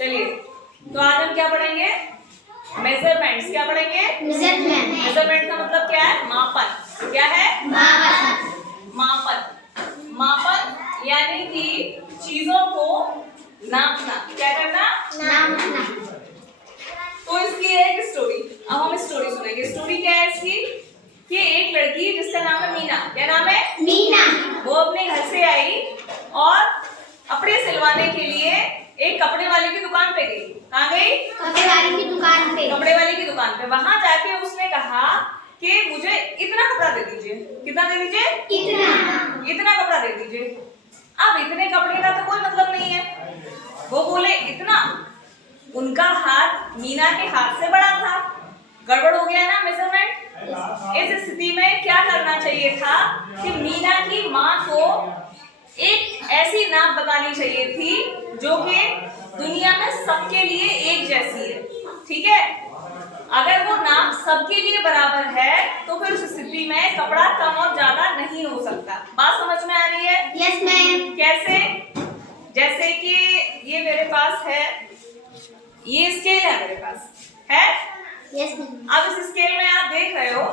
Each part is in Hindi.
चलिए, तो आज हम क्या पढ़ेंगे? मेजरमेंट्स। क्या पढ़ेंगे? मेजरमेंट का मतलब क्या है? मापन। क्या है? मापन। मापन यानी कि चीजों को नापना। क्या करना? नापना। तो इसकी एक स्टोरी, अब हम स्टोरी सुनेंगे। स्टोरी क्या है इसकी? कि एक लड़की जिसका नाम है मीना। क्या नाम है? मीना। वो अपने घर से आई और कपड़े सिलवाने के लिए एक कपड़े वाले की दुकान पे गई। कहाँ गई? कपड़े वाली की दुकान पे। कपड़े वाले की दुकान पे। वहां जाके उसने कहा कि मुझे इतना कपड़ा दे दीजिए। कितना दे दीजिए? इतना कपड़ा दे दीजिए। अब इतने कपड़े का तो कोई मतलब नहीं है। वो बोले इतना। उनका हाथ मीना के हाथ से बड़ा था। गड़बड़ हो गया ना मेजरमेंट। इस स्थिति में क्या करना चाहिए था कि मीना की माँ को एक ऐसी नाप बतानी चाहिए थी जो कि दुनिया में सबके लिए एक जैसी है। ठीक है? अगर वो नाप सबके लिए बराबर है तो फिर उस स्थिति में कपड़ा कम और ज्यादा नहीं हो सकता। बात समझ में आ रही है? Yes ma'am. कैसे? जैसे कि ये मेरे पास है, ये स्केल है मेरे पास है। Yes ma'am. अब इस स्केल में आप देख रहे हो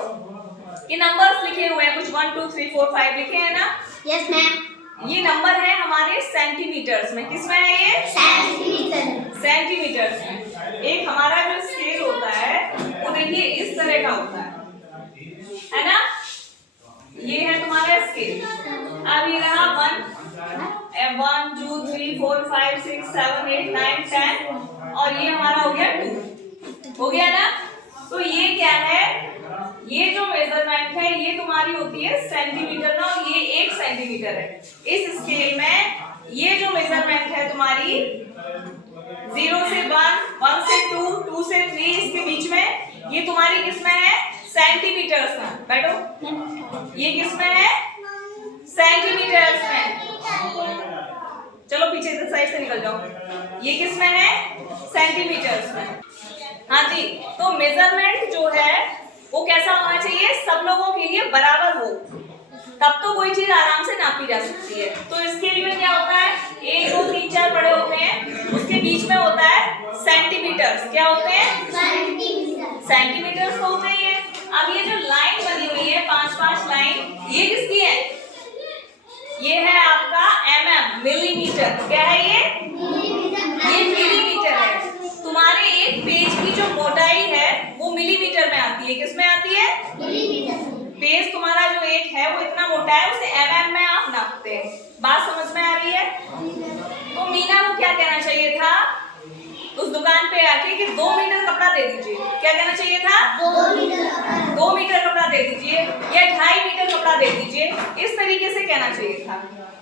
कि नंबर्स लिखे हुए हैं, कुछ 1 2 3 4 5 लिखे हैं ना। Yes ma'am. ये नंबर है हमारे सेंटीमीटर्स में। किस में है ये? सेंटीमीटर। सेंटीमीटर्स में। एक हमारा जो स्केल होता है वो देखिए इस तरह का होता है ना? ये है तुम्हारा स्केल। अब ये रहा 1 2 3 4 5 6 7 8 9 10 और ये हमारा हो गया 2। हो गया ना? तो ये क्या है? ये जो मेजरमेंट है ये तुम्हारी होती है सेंटीमीटर में और ये 1 सेंटीमीटर है। इस स्केल में ये जो मेजरमेंट है तुम्हारी 0 से 1, 1 से 2, 2 से 3, इसके बीच में ये तुम्हारी किस में है? सेंटीमीटर्स में। बैठो। ये किस में है? सेंटीमीटर्स में। चलो पीछे से साइड से निकल जाओ। ये किस में है? सेंटीमीटर्स में। हाँ जी, तो मेजरमेंट जो है वो कैसा होना चाहिए? सब लोगों के लिए बराबर हो, तब तो कोई चीज आराम से नापी जा सकती है। तो स्केल में क्या होता है? 1 2 3 4 बड़े होते हैं, उसके बीच में होता है सेंटीमीटर्स। क्या होते हैं? सेंटीमीटर्स तो होते ही है। अब ये जो लाइन बनी हुई है 5-5 लाइन, ये किसकी है? ये है आपका mm, मिलीमीटर। क्या है ये? मिलीमीटर है। तुम्हारे एक पेज की जो मोटाई है वो मिलीमीटर में आती है। किस में आती है? पेज तुम्हारा जो एक है वो इतना मोटा है, उसे mm में आप नापते हैं। बात समझ में आ रही है? तो मीना को क्या कहना चाहिए था उस दुकान पे आके कि 2 मीटर कपड़ा दे दीजिए। क्या कहना चाहिए था? 2 मीटर कपड़ा दे दीजिए या 2.5 मीटर कपड़ा दे दीजिए, इस तरीके से कहना चाहिए था।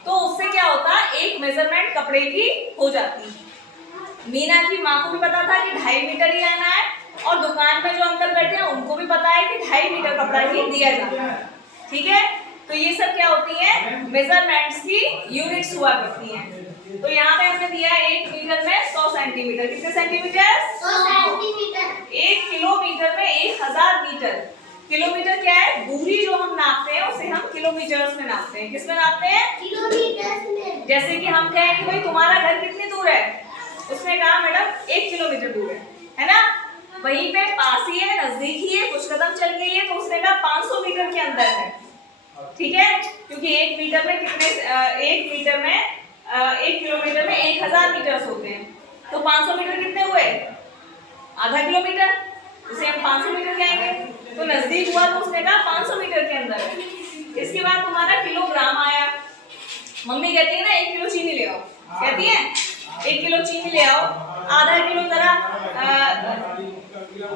तो उससे क्या होता? एक मेजरमेंट कपड़े की हो जाती। मीना की माँ को भी पता था कि 2.5 मीटर ही लेना है और दुकान में जो अंकल बैठे हैं उनको भी पता है कि 2.5 मीटर कपड़ा ही दिया जाता है। ठीक है? तो ये सब क्या होती है? मेजरमेंट्स की यूनिट्स हुआ करती हैं। तो यहाँ पे हमने दिया है 1 मीटर में 100 सेंटीमीटर। कितने सेंटीमीटर? 100 सेंटीमीटर। 1 किलोमीटर में 1000 मीटर। किलोमीटर क्या है? दूरी जो हम नापते हैं उसे हम किलोमीटर्स में नापते हैं। किस में नापते हैं? किलोमीटर में। जैसे कि हम कहें कि भाई तुम्हारा घर कितनी दूर है, उसने कहा मैडम 1 किलोमीटर दूर है ना? वहीं पे पास ही है, नजदीक ही है, कुछ कदम चल गई है, तो उसने कहा 500 मीटर के अंदर है। ठीक है? क्योंकि 1 मीटर में कितने 1 मीटर में 1 किलोमीटर में 1000 मीटर्स होते हैं, तो 500 मीटर कितने हुए? आधा किलोमीटर। उसे हम 500 मीटर कहेंगे, तो नजदीक हुआ, तो उसने कहा 500 मीटर के अंदर है। इसके बाद तुम्हारा किलोग्राम आया। मम्मी कहती है ना 1 किलो चीनी ले आओ, कहती है 1 किलो चीनी ले आओ, आधा किलो जरा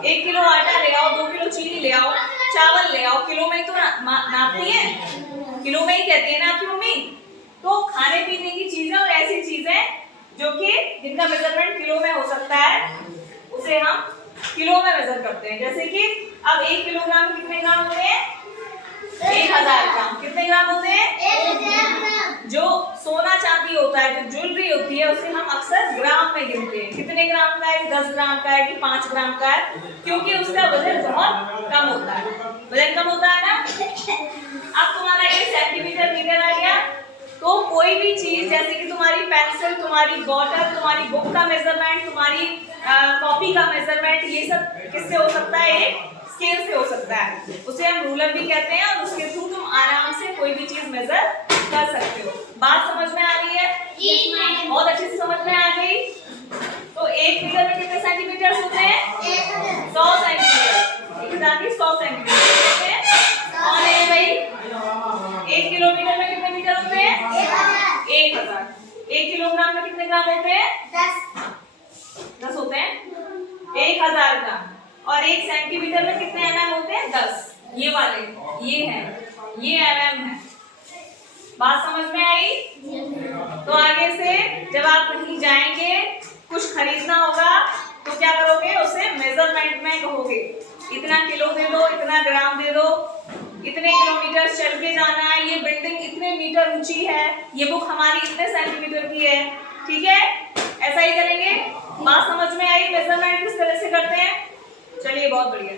1 किलो आटा ले आओ, 2 किलो चीनी ले आओ, चावल ले आओ। किलो में ही तो नापती है, किलो में ही कहती है ना आपकी मम्मी। तो खाने पीने की चीजें और ऐसी चीजें जो कि जिनका मेजरमेंट किलो में हो सकता है उसे हम किलो में मेजर करते हैं। जैसे कि अब 1 किलोग्राम में कितने ग्राम होते हैं? 1000 ग्राम। कितने ग्राम होते हैं? 1000 ग्राम। जो सोना चांदी होता है, जो ज्वेलरी होती है, उसे हम अक्सर ग्राम में गिनते हैं। कितने ग्राम का है? 10 ग्राम का है कि 5 ग्राम का है, क्योंकि उसका वजन बहुत कम होता है। वजन कम होता है ना? अब तुम्हारा ये सेंटीमीटर मीटर आ गया। तो कोई भी चीज जैसे कि तुम्हारी पेंसिल, तुम्हारी बॉटल, तुम्हारी बुक का मेजरमेंट, तुम्हारी कॉपी का मेजरमेंट, ये सब किससे हो सकता है? एक स्केल से हो सकता है, उसे हम रूलर भी कहते हैं और उसके थ्रू तुम आराम से कोई भी चीज मेजर कर सकते हो। बात समझ में आ रही है? जी मैम। बहुत अच्छे से समझ में आ गई। तो 1 मीटर में कितने सेंटीमीटर होते हैं? 100 सेंटीमीटर। 100 सेंटीमीटर होते हैं। कौन है भाई? 1 किलोमीटर में कितने मीटर होते हैं? 1000। 1 किलोग्राम में कितने ग्राम होते हैं? 10 होते हैं। 1000 ग्राम। और 1 सेंटीमीटर में कितने mm होते हैं? 10। ये वाले, ये है, ये mm है। बात समझ में आई? तो आगे से जब आप कहीं जाएंगे, कुछ खरीदना होगा, तो क्या करोगे? उसे मेजरमेंट में कहोगे, इतना किलो दे दो, इतना ग्राम दे दो, इतने किलोमीटर चल के जाना है, ये बिल्डिंग इतने मीटर ऊंची है, ये बुक हमारी इतने सेंटीमीटर की है। ठीक है, ऐसा ही करेंगे। बात समझ में आई? मेजरमेंट किस तरह से करते हैं? चलिए, बहुत बढ़िया।